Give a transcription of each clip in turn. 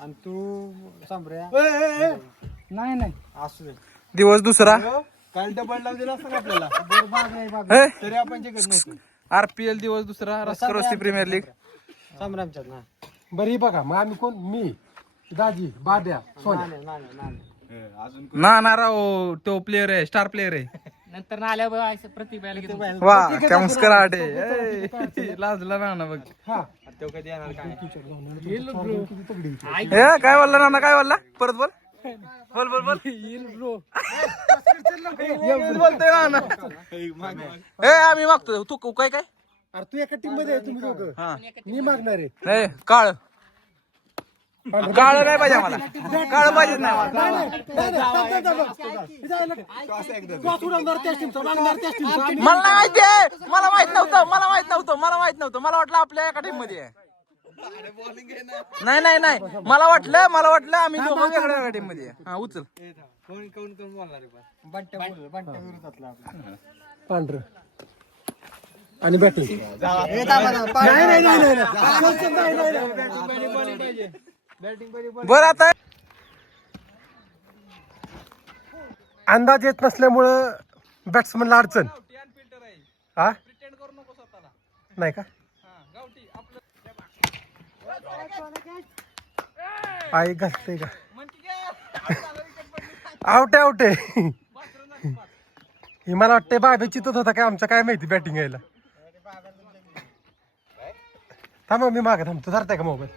आणि तू सांभऱ्या नाही नाही असू दे. दिवस दुसरा काल डबल लावून दिला असतं ना आपल्याला तरी आपण जिंकत नव्हतो. RPL दिवस दुसरा रस्करोसी प्रीमियर लीग. सांभऱ्याच्यात ना बरं ही बघा मग आम्ही कोण मी दाजी बाब्या सोन्या ना राव तो प्लेअर आहे स्टार प्लेअर आहे. नंतर ना आल्या प्रतिभा वा कमस्कर आडे लाजला ना बघ. हा तो कधी येणार काय काय बोलला नाना काय बोलला परत बोल बोल बोल बोल बोलतोय नाना. आम्ही मागतो तू काय काय अरे तू एका टीम मध्ये आहे तुम्ही दोघं हा मी मागणार आहे नाही काळ काळ नाही पाहिजे मला काळ पाहिजे नाही मला नाही माहिती मला माहित नव्हतं मला वाटलं आपल्या एका टीम मध्ये आहे. नाही मला वाटलं आम्ही दोघं वेगळ्या टीम मध्ये आहे. हा उचल कोण बोलणार आहे बंट्या विरोधातला पांढर आणि बॅटिंग बरं आता अंदाज येत नसल्यामुळं बॅट्समनला अडचण हा नाही का आई घालते का आउट आहे हे मला वाटतंय बाबे चितत होता काय आमचा काय माहिती बॅटिंग यायला. थांबा मी मागे थांबतो धरताय का मोबाईल.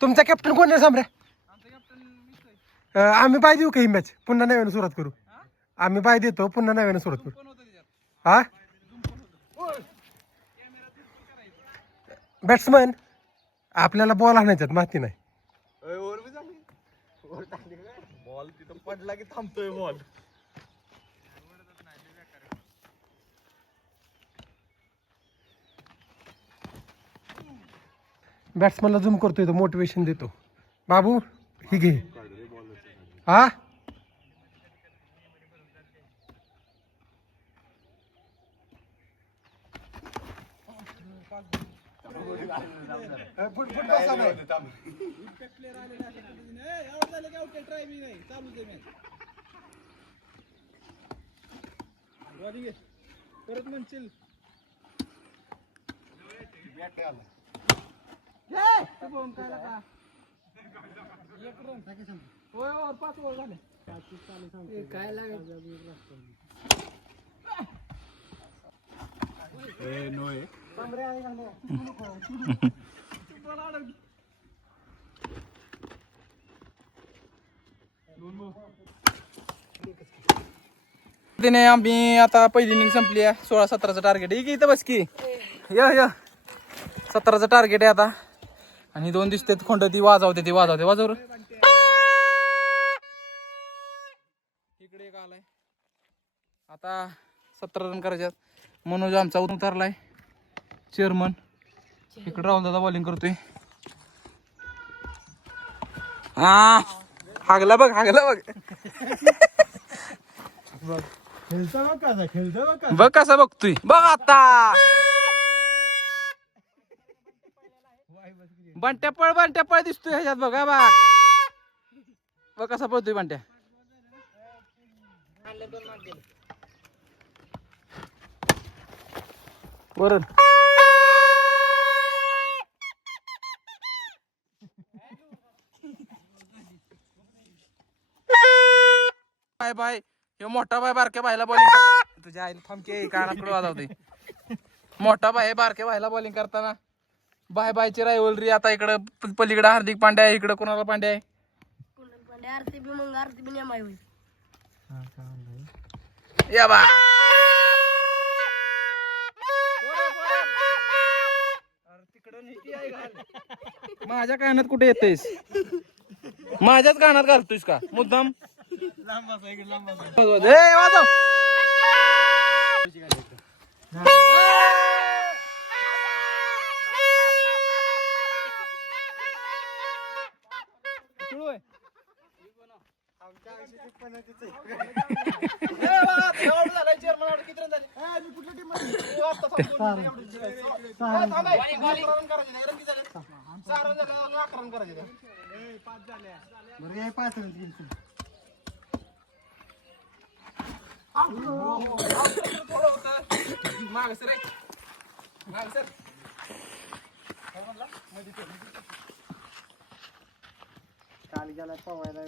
तुमचा कॅप्टन कोण आहे सामऱ्या. आम्ही बाय देऊ का ही मॅच पुन्हा नव्यानं सुरुवात करू. आम्ही बाय देतो पुन्हा नव्यानं सुरुवात करू. हा बॅट्समन आपल्याला बॉल आणायच्यात माहिती नाही. बॉल तिथं पडला की थांबतोय बॉल. बॅट्समनला झूम करतोय तो मोटिवेशन देतो. बाबू ही घे हा परत म्हणशील काय लागेल तिने आम्ही आता पहिली इनिंग संपली आहे. 16-17चं टार्गेट आहे. इथं बस की य 17चं टार्गेट आहे आता. आणि 2 दिसते खोंड ती वाजवते वाजव इकडे एक आलाय आता 17 रन करायच्यात. मनोज आमचा उतरलाय चेअरमन. इकडे राहुल दादा बॉलिंग करतोय. हागला बघ बघ कसा बघतोय बघ आता. बंट्या पळ दिसतोय ह्याच्यात बघा बघ कसा पळतोय बंट्या. वरून बाय ह्यो मोठा बाय बारक्या भाईला बॉलिंग तुझ्या आईला थांबके कानाकडे वाजवते. मोठा बाय बारक्या भाईला बॉलिंग करताना बायची रायवलरी. आता इकडं पलीकडे हार्दिक पांड्या आहे, इकडं कुणाला पांड्या आहे. या बा माझ्या कानात कुठे येतेस. माझ्याच कानात घालतोयस का मुद्दाम. वाजव माग सर माग सर काल गेला पवायला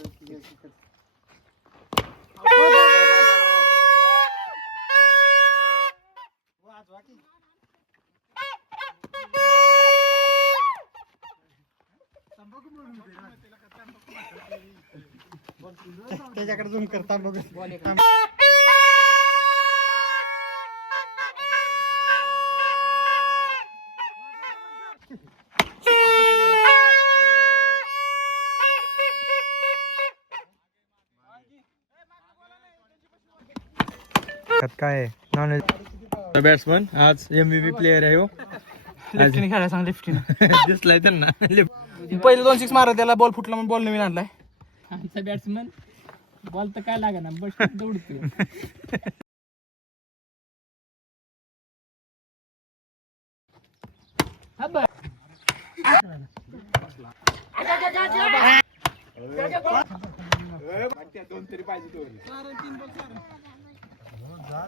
त्याच्याकडे झूम करता बघ काय नॉन बॅट्समन आज MVP प्लेयर आहे हो लेफ्टीने खेळायला सांग लेफ्टीने दिसलाय त्यांना पहिले 2 6 मारत त्याला बॉल फुटला म्हणून बॉल नवीन आणलाय आमचा बॅट्समन बॉल तर काय लागे ना बस दौडतो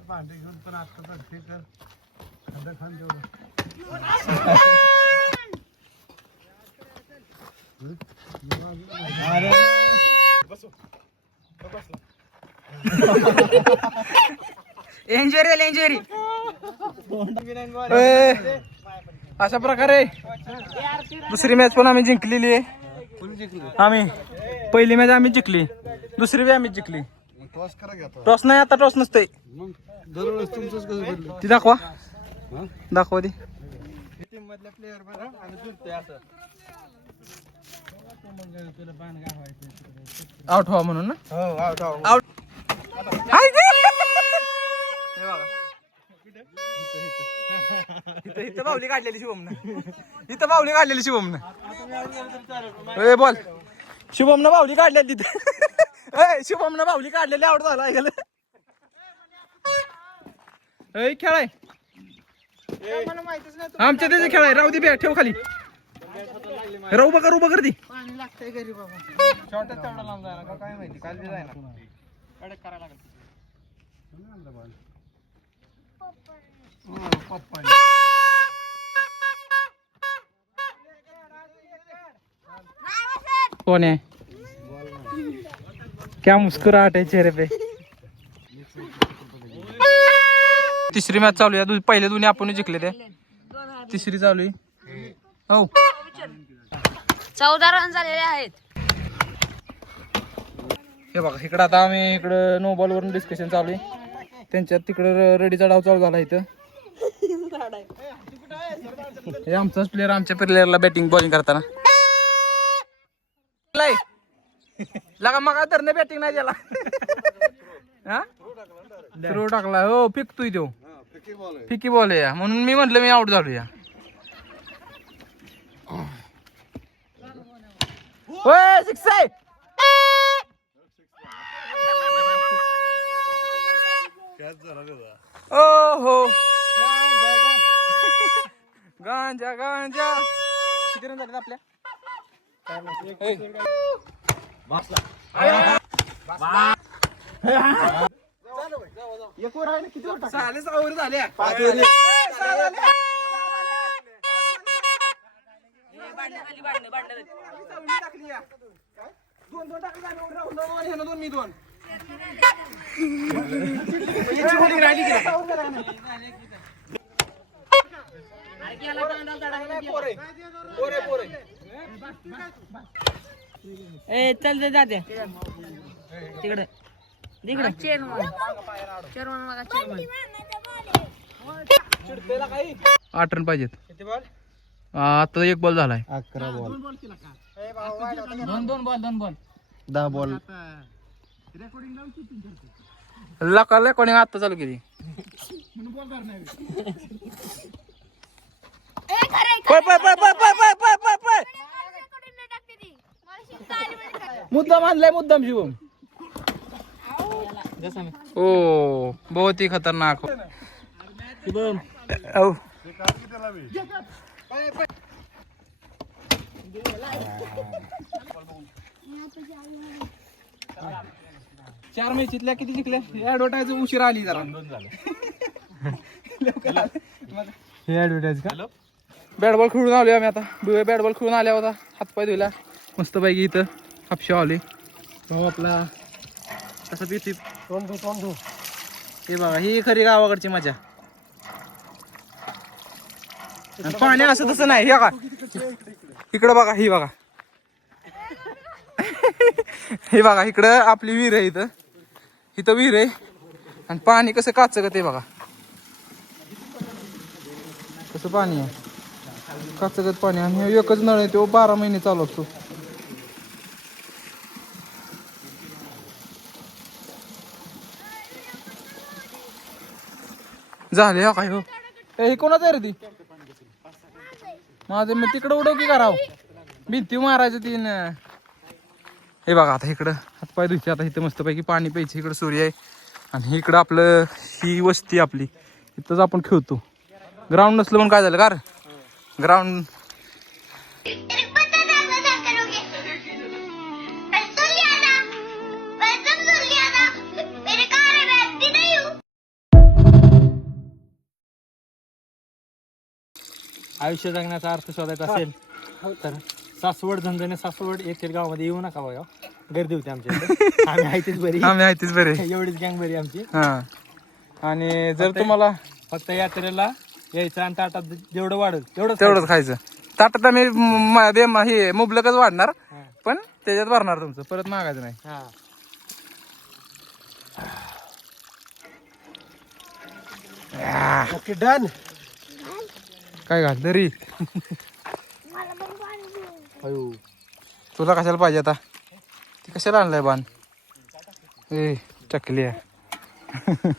भांडे घेऊन पण आता इंजुरी अशा प्रकारे दुसरी मॅच पण आम्ही जिंकलेली आहे आम्ही पहिली मॅच आम्ही जिंकली दुसरी बी आम्ही जिंकली टॉस नाही आता टॉस नसते दरवेळेस तुमचंच कसं भेटलं ती दाखवा दाखवा ती टीम मधल्या प्लेअर बरं आणि जुळतोय असं आउट व्हा म्हणून ना हो आउट आउट आउट इथं बावली काढलेली इथं बावली काढलेली शिवमनं बॉल शुभमनं बावली काढलेली तिथे शुभमनं बावली काढलेली आउट झाला गेलं खेळाय आमच्या त्याचे खेळाय राहू दे ठेव खाली राहू बघा ती पाणी लागतंय घरी बाबा शॉर्टच तेवढा लांब जायला का काय माहिती काल बी जायना कडक करायला लागत पप्पा कौन है क्या मुस्कुराहट है चेहरे पे तिसरी मॅच चालू आहे पहिले दोन्ही आपण जिंकले ते तिसरी चालू आहे हो 14 रन झालेले आहेत हे बघा इकडं आता आम्ही इकडं नो बॉल वरून डिस्कशन चालू आहे त्यांच्यात तिकडं रेडीचा डाव चालू झाला इथं हे आमचाच प्लेअर आमच्या प्लेअरला बॅटिंग बॉलिंग करताना लगा मग तर बॅटिंग नाही त्याला हा थ्रो टाकला हो फिकतोय तो फिकी बॉल आहे म्हणून मी म्हटलं मी आउट झालो या सिक्स आहे ओ हो गांजा गांजा किती रन झाले आपल्या चल जाते तिकडे चेअरमन 8 रन पाहिजेत आता 1 बॉल झालाय 11 बॉल दोन बॉल 10 बॉल लकाला कोणी आता चालू केली मुद्दाम आणलाय मुद्दाम शिवम ओ बहुत ही खतरनाक हो चार मॅचीतल्या किती जिंकल्या ऍडव्हर्टाईज उशीर आली जरा हे ऍडव्हर्टाईज का बॅट बॉल खेळून आलोय आम्ही आता बॅट बॉल खेळून आल्या होता हातपाय धुला मस्त पैकी इथं हापशा आले भाऊ आपला कसं पिती तोंड धू हे बघा ही खरी गावाकडची मजा आणि पाणी असं तसं नाही हे का इकडं बघा ही बघा हे बघा इकडं आपली विहीर आहे इथं विहीर आहे आणि पाणी कसं काच का ते बघा कसं पाणी आहे काचगत पाणी आणि एकच नळ आहे तो 12 महिने चालू असतो झाले हो काय हो हे कोणाच आहे रे ती माझे मग तिकडं उडव की करावं भिंती मारायचं तीन हे बघा आता इकडं हातपाय धुयचे आता इथं मस्तपैकी पाणी प्यायचं इकडं सूर्य आहे आणि इकडं आपलं ही वस्ती आपली इथंच आपण खेळतो ग्राउंड नसलं म्हणून काय झालं का ग्राउंड आयुष्य जगण्याचा अर्थ शोधायचा असेल तर सासवड झंझणे सासवड येथील गावामध्ये येऊ नका बघा गर्दी होती आमच्या इथे. आम्ही आहे तीच बरी आम्ही आहे तीच बरे एवढीच गँग बरी आमची हा आणि जर तुम्हाला फक्त यात्रेला यायचं आणि ताटात जेवढं वाढेल तेवढंच खायचं ताटात आम्ही हे मुबलकच वाढणार पण त्याच्यात भरणार तुमचं परत मागायचं नाही हा ओके डन काय घाल तरी तुला कशाला पाहिजे आता ती कशाला आणलाय बाण ए चकली आहे